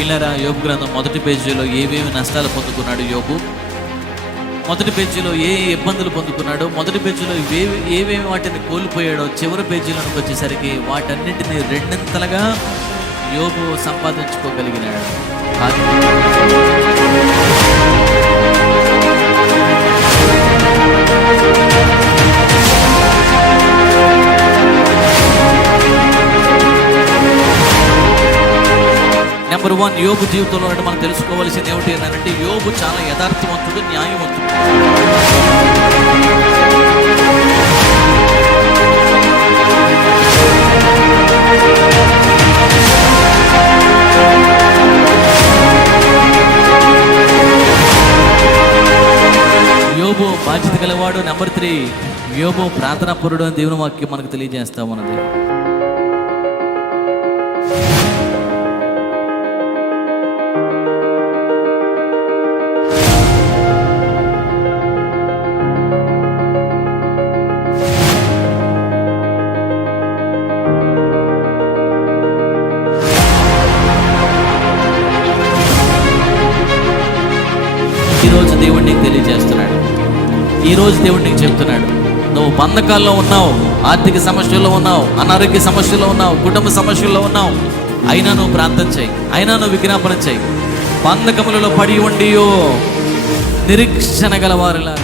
వీళ్ళరా యోబు గ్రంథం మొదటి పేజీలో ఏవేమి నష్టాలు పొందుకున్నాడు యోబు, మొదటి పేజీలో ఏ ఇబ్బందులు పొందుకున్నాడో, మొదటి పేజీలో ఏవేమి వాటిని కోల్పోయాడో, చివరి పేజీలోకి వచ్చేసరికి వాటన్నిటిని రెండింతలుగా యోబు సంపాదించుకోగలిగినాడు. నెంబర్ 1, యోబు జీవితంలో మనం తెలుసుకోవాల్సింది ఏమిటి అంటే యోబు చాలా యథార్థవంతుడు, న్యాయవంతుడు. యోబు బాధ్యత గలవాడు. నెంబర్ 3, యోబు ప్రార్థనాపరుడు అని దేవుని వాక్యం మనకు తెలియజేస్తా ఉన్నది. ఈరోజు దేవుడు నీకు తెలియజేస్తున్నాడు, ఈరోజు దేవుడు నీకు చెప్తున్నాడు, నువ్వు బంధకాల్లో ఉన్నావు, ఆర్థిక సమస్యల్లో ఉన్నావు, అనారోగ్య సమస్యల్లో ఉన్నావు, కుటుంబ సమస్యల్లో ఉన్నావు, అయినా నువ్వు ప్రార్థన చేయి, అయినా నువ్వు విజ్ఞాపన చేయి. బంధకములలో పడి ఉండియో నిరీక్షణ గలవారులా